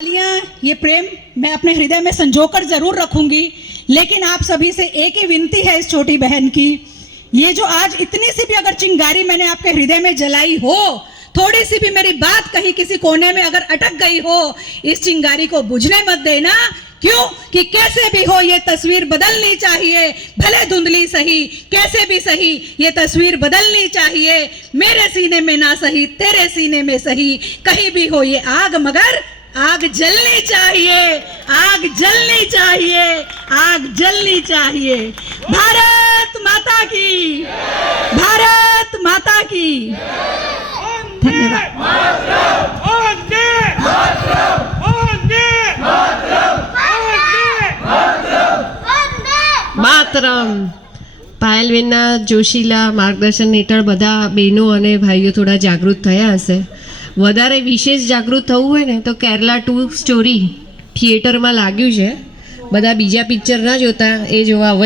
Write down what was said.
ये प्रेम मैं अपने हृदय में संजोकर जरूर रखूंगी, लेकिन आप सभी से एक ही विनती है इस छोटी बहन की, ये जो आज इतनी सी भी अगर चिंगारी मैंने आपके हृदय में जलाई हो, थोड़ी सी भी मेरी बात कहीं किसी कोने में अगर अटक गई हो, इस चिंगारी को बुझने मत देना। क्यों कि कैसे भी हो ये तस्वीर बदलनी चाहिए, भले धुंधली सही, कैसे भी सही ये तस्वीर बदलनी चाहिए। मेरे सीने में ना सही, तेरे सीने में सही, कहीं भी हो ये आग, मगर आग जलनी चाहिए, आग जलनी चाहिए, आग जलनी चाहिए। भारत माता की, भारत माता की। धन्यवाद। માતરમ પાયલબેનના જોશીલા માર્ગદર્શન હેઠળ બધા બહેનો અને ભાઈઓ થોડા જાગૃત થયા હશે. વધારે વિશેષ જાગૃત થવું હોય ને તો કેરલા 2 સ્ટોરી થિયેટરમાં લાગ્યું છે. બધા બીજા પિક્ચર ના જોતા એ જોવા અવશ્ય